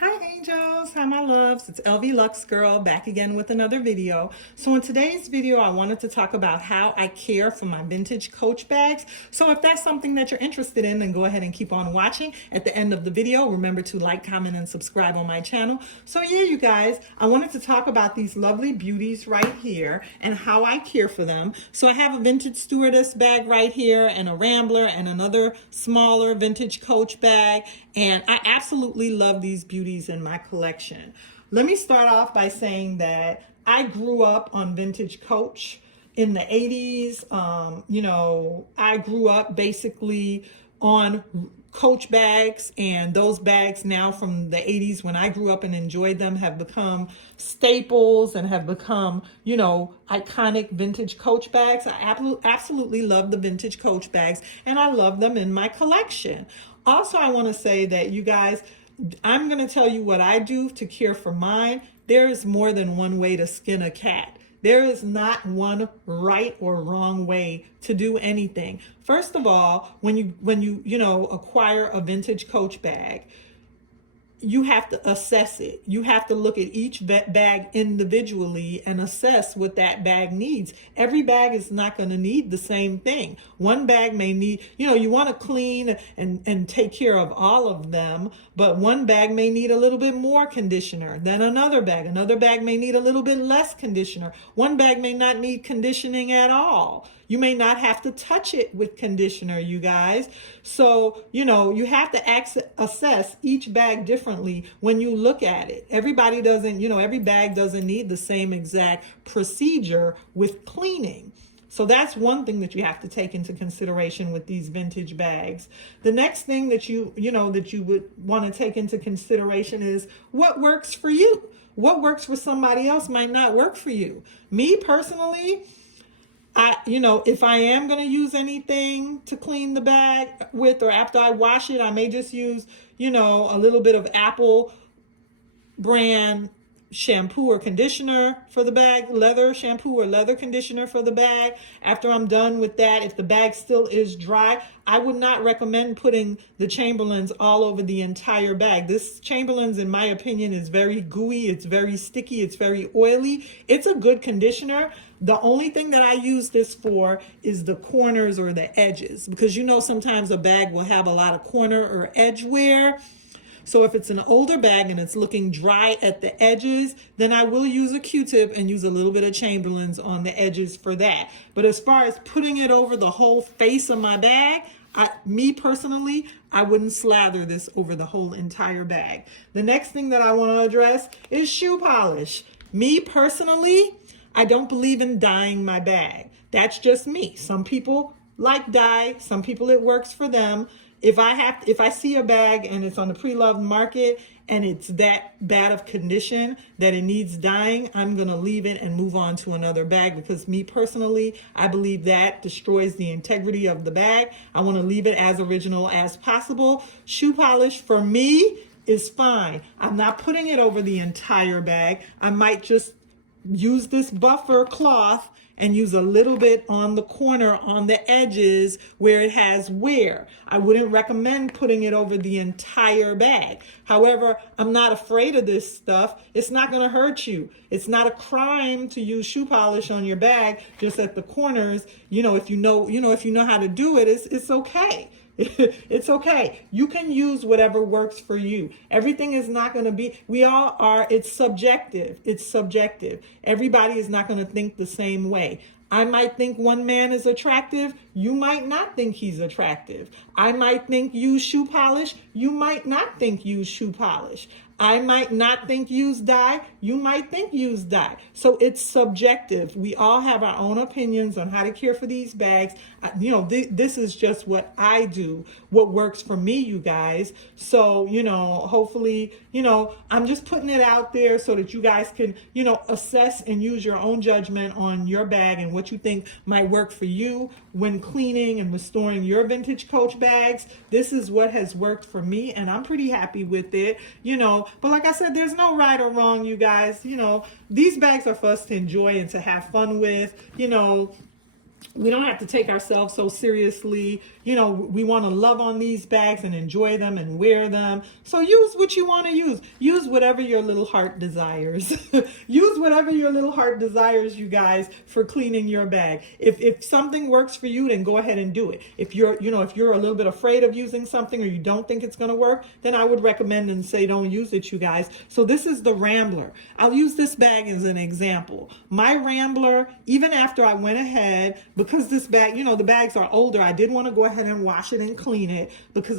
Hi angels, hi my loves, it's LV Lux Girl back again with another video. So in today's video, I wanted to talk about how I care for my vintage Coach bags. So if that's something that you're interested in, then go ahead and keep on watching. At the end of the video, remember to like, comment, and subscribe on my channel. So yeah, you guys, I wanted to talk about these lovely beauties right here and how I care for them. So I have a vintage Stewardess bag right here and a Rambler and another smaller vintage Coach bag. And I absolutely love these beauties in my collection. Let me start off by saying that I grew up on vintage Coach in the 80s. I grew up basically on Coach bags, and those bags now from the 80s when I grew up and enjoyed them have become staples and have become, iconic vintage Coach bags. I absolutely love the vintage Coach bags and I love them in my collection. Also, I want to say that you guys, I'm going to tell you what I do to care for mine. There is more than one way to skin a cat. There is not one right or wrong way to do anything. First of all, when you acquire a vintage Coach bag, you have to assess it. You have to look at each bag individually and assess what that bag needs. Every bag is not going to need the same thing. One bag may need, you want to clean and take care of all of them, but one bag may need a little bit more conditioner than another bag. Another bag may need a little bit less conditioner. One bag may not need conditioning at all. You may not have to touch it with conditioner, you guys. So, you have to assess each bag differently when you look at it. Everybody doesn't, every bag doesn't need the same exact procedure with cleaning. So that's one thing that you have to take into consideration with these vintage bags. The next thing that you would want to take into consideration is what works for you. What works for somebody else might not work for you. Me personally, if I am going to use anything to clean the bag with, or after I wash it, I may just use, a little bit of Apple brand shampoo or conditioner for the bag, leather shampoo or leather conditioner for the bag. After I'm done with that, if the bag still is dry, I would not recommend putting the Chamberlains all over the entire bag. This Chamberlains, in my opinion, is very gooey. It's very sticky. It's very oily. It's a good conditioner. The only thing that I use this for is the corners or the edges, because sometimes a bag will have a lot of corner or edge wear. So if it's an older bag and it's looking dry at the edges, then I will use a Q-tip and use a little bit of Chamberlains on the edges for that. But as far as putting it over the whole face of my bag, me personally, I wouldn't slather this over the whole entire bag. The next thing that I want to address is shoe polish. Me personally, I don't believe in dyeing my bag. That's just me. Some people like dye. Some people it works for them. If I see a bag and it's on the pre-loved market and it's that bad of condition that it needs dyeing, I'm going to leave it and move on to another bag, because me personally, I believe that destroys the integrity of the bag. I want to leave it as original as possible. Shoe polish for me is fine. I'm not putting it over the entire bag. I might just use this buffer cloth and use a little bit on the corner, on the edges where it has wear. I wouldn't recommend putting it over the entire bag. However, I'm not afraid of this stuff. It's not going to hurt you. It's not a crime to use shoe polish on your bag just at the corners. If you know how to do it, it's okay. It's okay. You can use whatever works for you. Everything is not going to be, it's subjective. It's subjective. Everybody is not going to think the same way. I might think one man is attractive. You might not think he's attractive. I might think use shoe polish. You might not think use shoe polish. I might not think use dye. You might think use dye. So it's subjective. We all have our own opinions on how to care for these bags. This is just what I do, what works for me, you guys. So, hopefully, I'm just putting it out there so that you guys can, assess and use your own judgment on your bag and what you think might work for you when cleaning and restoring your vintage Coach bags. This is what has worked for me, and I'm pretty happy with it, But like I said, there's no right or wrong, you guys. These bags are for us to enjoy and to have fun with. we don't have to take ourselves so seriously. You know, we want to love on these bags and enjoy them and wear them. So use what you want to use. Use whatever your little heart desires. Use whatever your little heart desires, you guys, for cleaning your bag. If something works for you, then go ahead and do it. If you're, if you're a little bit afraid of using something or you don't think it's going to work, then I would recommend and say don't use it, you guys. So this is the Rambler. I'll use this bag as an example. My Rambler, even after I went ahead, because this bag, the bags are older, I did want to go ahead and wash it and clean it because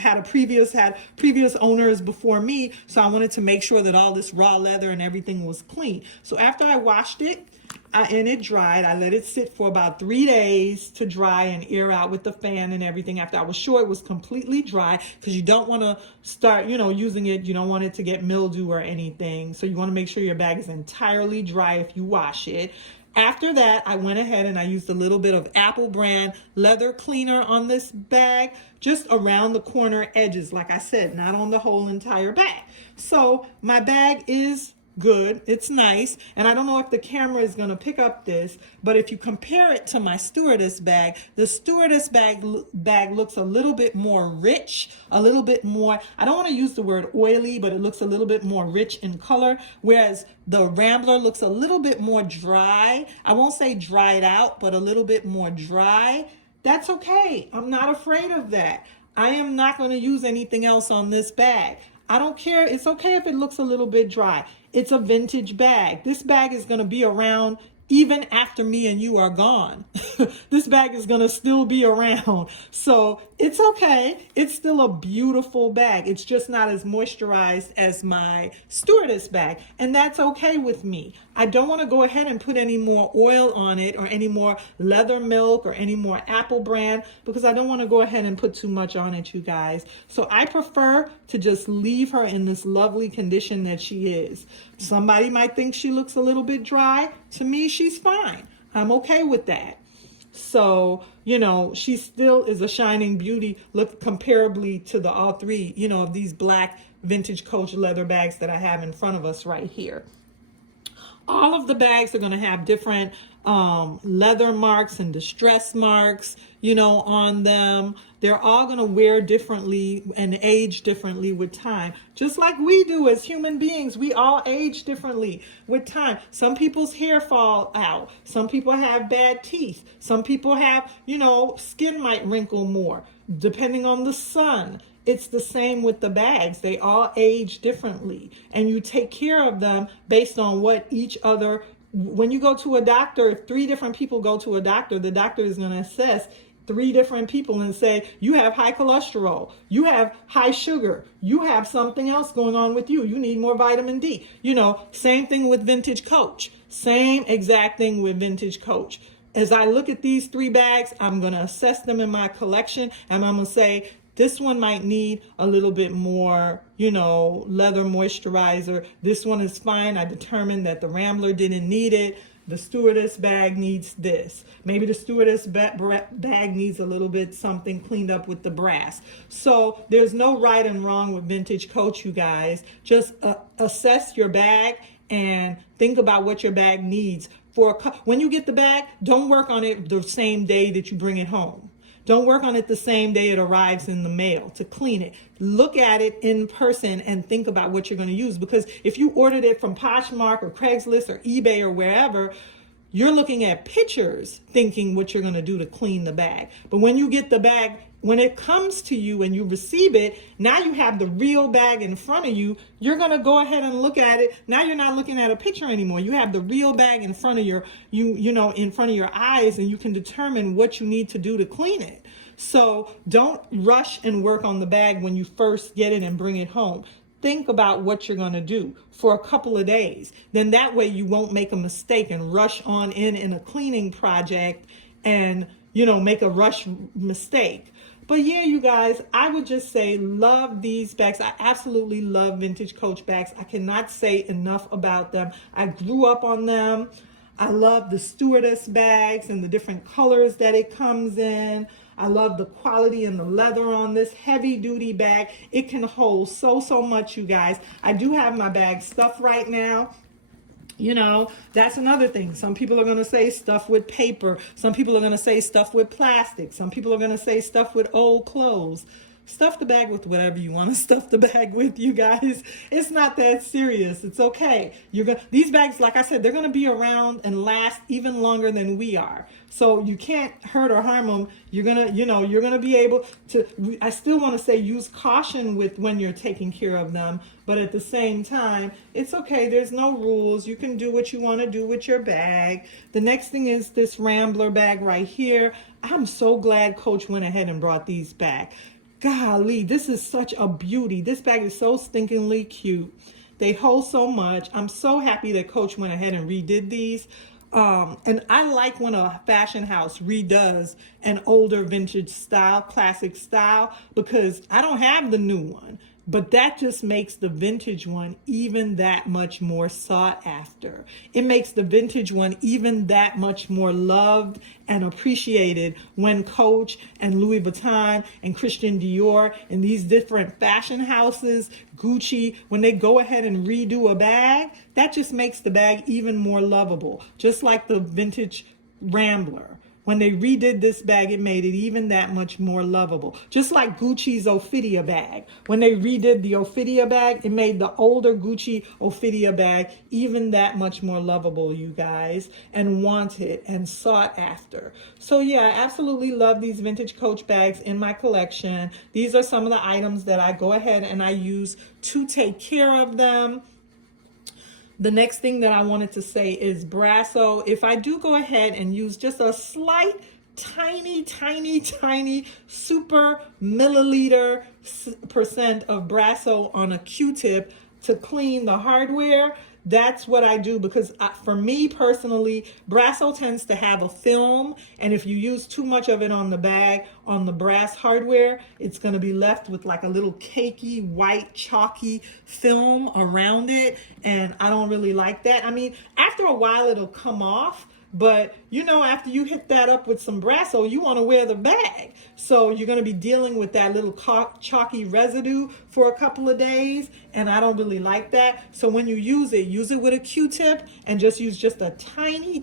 had previous owners before me, so I wanted to make sure that all this raw leather and everything was clean. So after I washed it and it dried, I let it sit for about 3 days to dry and air out with the fan and everything. After I was sure it was completely dry, because you don't want to start, using it. You don't want it to get mildew or anything. So you want to make sure your bag is entirely dry if you wash it. After that, I went ahead and I used a little bit of Apple brand leather cleaner on this bag, just around the corner edges, like I said, not on the whole entire bag. So my bag is good, it's nice, and I don't know if the camera is going to pick up this, but if you compare it to my Stewardess bag, the Stewardess bag looks a little bit more rich, a little bit more, I don't want to use the word oily, but it looks a little bit more rich in color, whereas the Rambler looks a little bit more dry. I won't say dried out, but a little bit more dry. That's okay. I'm not afraid of that. I am not going to use anything else on this bag. I don't care. It's okay if it looks a little bit dry. It's a vintage bag. This bag is going to be around even after me and you are gone. This bag is going to still be around. So it's okay. It's still a beautiful bag. It's just not as moisturized as my Stewardess bag. And that's okay with me. I don't want to go ahead and put any more oil on it or any more leather milk or any more Apple brand because I don't want to go ahead and put too much on it, you guys. So I prefer to just leave her in this lovely condition that she is. Somebody might think she looks a little bit dry. To me, she's fine. I'm okay with that. So, she still is a shining beauty, look comparably to the all three, of these black vintage Coach leather bags that I have in front of us right here. All of the bags are going to have different leather marks and distress marks, on them. They're all going to wear differently and age differently with time. Just like we do as human beings, we all age differently with time. Some people's hair fall out. Some people have bad teeth. Some people have, skin might wrinkle more, depending on the sun. It's the same with the bags. They all age differently. And you take care of them based on what each other, when you go to a doctor, if 3 different people go to a doctor, the doctor is going to assess 3 different people and say, you have high cholesterol, you have high sugar, you have something else going on with you, you need more vitamin D. Same thing with Vintage Coach. Same exact thing with Vintage Coach. As I look at these 3 bags, I'm going to assess them in my collection and I'm going to say, this one might need a little bit more, leather moisturizer. This one is fine. I determined that the Rambler didn't need it. The Stewardess bag needs this. Maybe the Stewardess bag needs a little bit something cleaned up with the brass. So there's no right and wrong with Vintage Coach, you guys. Just assess your bag and think about what your bag needs. When you get the bag, don't work on it the same day that you bring it home. Don't work on it the same day it arrives in the mail to clean it. Look at it in person and think about what you're going to use. Because if you ordered it from Poshmark or Craigslist or eBay or wherever, you're looking at pictures thinking what you're going to do to clean the bag. But when you get the bag, when it comes to you and you receive it, now you have the real bag in front of you. You're going to go ahead and look at it. Now you're not looking at a picture anymore. You have the real bag in front of in front of your eyes, and you can determine what you need to do to clean it. So don't rush and work on the bag when you first get it and bring it home. Think about what you're going to do for a couple of days. Then that way you won't make a mistake and rush on in a cleaning project and, make a rush mistake. But yeah, you guys, I would just say love these bags. I absolutely love Vintage Coach bags. I cannot say enough about them. I grew up on them. I love the Stewardess bags and the different colors that it comes in. I love the quality and the leather on this heavy duty bag. It can hold so much, you guys. I do have my bag stuffed right now. That's another thing. Some people are going to say stuff with paper. Some people are going to say stuff with plastic. Some people are going to say stuff with old clothes. Stuff the bag with whatever you want to stuff the bag with, you guys. It's not that serious. It's okay. These bags, like I said, they're going to be around and last even longer than we are. So you can't hurt or harm them. You're going to be able to, I still want to say use caution with when you're taking care of them, but at the same time, it's okay. There's no rules. You can do what you want to do with your bag. The next thing is this Rambler bag right here. I'm so glad Coach went ahead and brought these back. Golly, this is such a beauty. This bag is so stinkingly cute. They hold so much. I'm so happy that Coach went ahead and redid these. And I like when a fashion house redoes an older vintage style, classic style, because I don't have the new one. But that just makes the vintage one even that much more sought after. It makes the vintage one even that much more loved and appreciated when Coach and Louis Vuitton and Christian Dior and these different fashion houses, Gucci, when they go ahead and redo a bag, that just makes the bag even more lovable. Just like the vintage Rambler. When they redid this bag, it made it even that much more lovable. Just like Gucci's Ophidia bag. When they redid the Ophidia bag, it made the older Gucci Ophidia bag even that much more lovable, you guys, and wanted and sought after. So yeah, I absolutely love these vintage Coach bags in my collection. These are some of the items that I go ahead and I use to take care of them. The next thing that I wanted to say is Brasso. If I do go ahead and use just a slight, tiny super milliliter percent of Brasso on a Q-tip to clean the hardware, that's what I do, because for me personally, Brasso tends to have a film, and if you use too much of it on the bag, on the brass hardware, it's going to be left with like a little cakey, white, chalky film around it, and I don't really like that. I mean, after a while it'll come off, but after you hit that up with some Brasso, you want to wear the bag. So you're going to be dealing with that little chalky residue for a couple of days, and I don't really like that. So when you use it with a Q-tip and just use just a tiny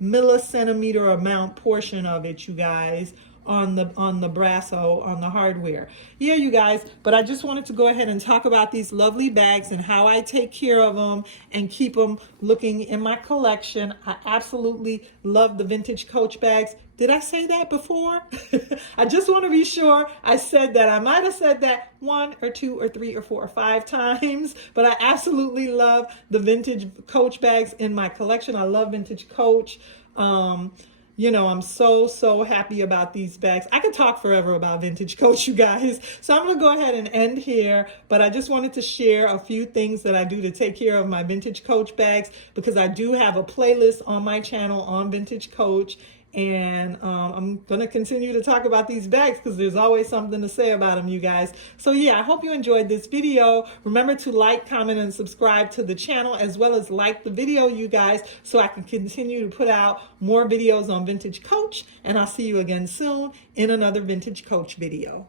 millicentimeter amount portion of it, you guys, on the Brasso, on the hardware. Yeah, you guys, but I just wanted to go ahead and talk about these lovely bags and how I take care of them and keep them looking in my collection. I absolutely love the vintage Coach bags. Did I say that before? I just want to be sure I said that. I might have said that 1 or 2 or 3 or 4 or 5 times, but I absolutely love the vintage Coach bags in my collection. I love vintage Coach. I'm so happy about these bags. I could talk forever about vintage Coach, you guys. So I'm going to go ahead and end here, but I just wanted to share a few things that I do to take care of my vintage Coach bags, because I do have a playlist on my channel on vintage Coach. And I'm going to continue to talk about these bags because there's always something to say about them, you guys. So yeah, I hope you enjoyed this video. Remember to like, comment, and subscribe to the channel, as well as like the video, you guys, so I can continue to put out more videos on vintage Coach. And I'll see you again soon in another vintage Coach video.